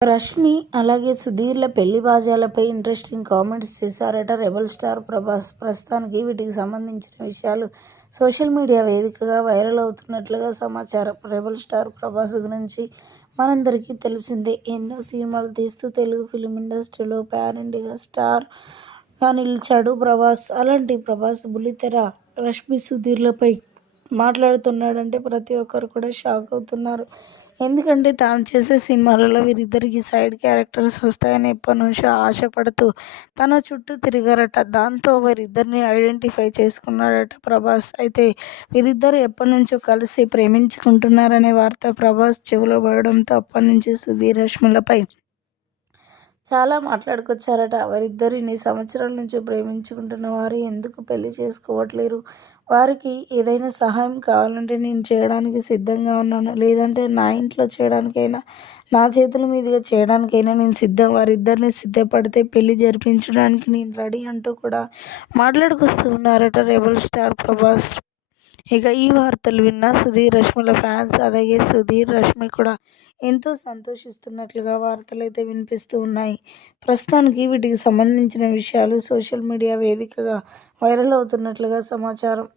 రష్మి అలాగే సుధీర్ల పెళ్ళి బాజాలపై ఇంట్రెస్టింగ్ కామెంట్స్ చేశారట రెబల్ స్టార్ ప్రభాస్. ప్రస్తుతానికి వీటికి సంబంధించిన విషయాలు సోషల్ మీడియా వేదికగా వైరల్ అవుతున్నట్లుగా సమాచారం. రెబల్ స్టార్ ప్రభాస్ గురించి మనందరికీ తెలిసిందే. ఎన్నో సినిమాలు తీస్తూ తెలుగు ఫిలిం ఇండస్ట్రీలో ప్యాన్ ఇండియా స్టార్గా నిలిచాడు ప్రభాస్. అలాంటి ప్రభాస్ బుల్లితెర రష్మి సుధీర్లపై మాట్లాడుతున్నాడంటే ప్రతి ఒక్కరు కూడా షాక్ అవుతున్నారు. ఎందుకంటే తాను చేసే సినిమాలలో వీరిద్దరికి సైడ్ క్యారెక్టర్స్ వస్తాయని ఎప్పటి నుంచో ఆశపడుతూ తన చుట్టూ తిరిగారట. దాంతో వీరిద్దరిని ఐడెంటిఫై చేసుకున్నాడట ప్రభాస్. అయితే వీరిద్దరు ఎప్పటి నుంచో కలిసి ప్రేమించుకుంటున్నారనే వార్త ప్రభాస్ చెవిలో పడడంతో అప్పటి నుంచి సుధీర్ రష్మిలపై చాలా మాట్లాడుకొచ్చారట. వారిద్దరు ఇన్ని సంవత్సరాల నుంచి ప్రేమించుకుంటున్న వారు ఎందుకు పెళ్ళి చేసుకోవట్లేరు? వారికి ఏదైనా సహాయం కావాలంటే నేను చేయడానికి సిద్ధంగా ఉన్నాను. లేదంటే నా ఇంట్లో చేయడానికైనా నా చేతుల మీదుగా చేయడానికైనా నేను సిద్ధం వారిద్దరిని సిద్ధపడితే పెళ్ళి జరిపించడానికి నేను రెడీ అంటూ కూడా మాట్లాడుకొస్తూ ఉన్నారట రెబల్ స్టార్ ప్రభాస్. ఇక ఈ వార్తలు విన్న సుధీర్ రష్మిల ఫ్యాన్స్ అలాగే సుధీర్ రష్మి కూడా ఎంతో సంతోషిస్తున్నట్లుగా వార్తలు అయితే వినిపిస్తూ ఉన్నాయి. ప్రస్తుతానికి వీటికి సంబంధించిన విషయాలు సోషల్ మీడియా వేదికగా వైరల్ అవుతున్నట్లుగా సమాచారం.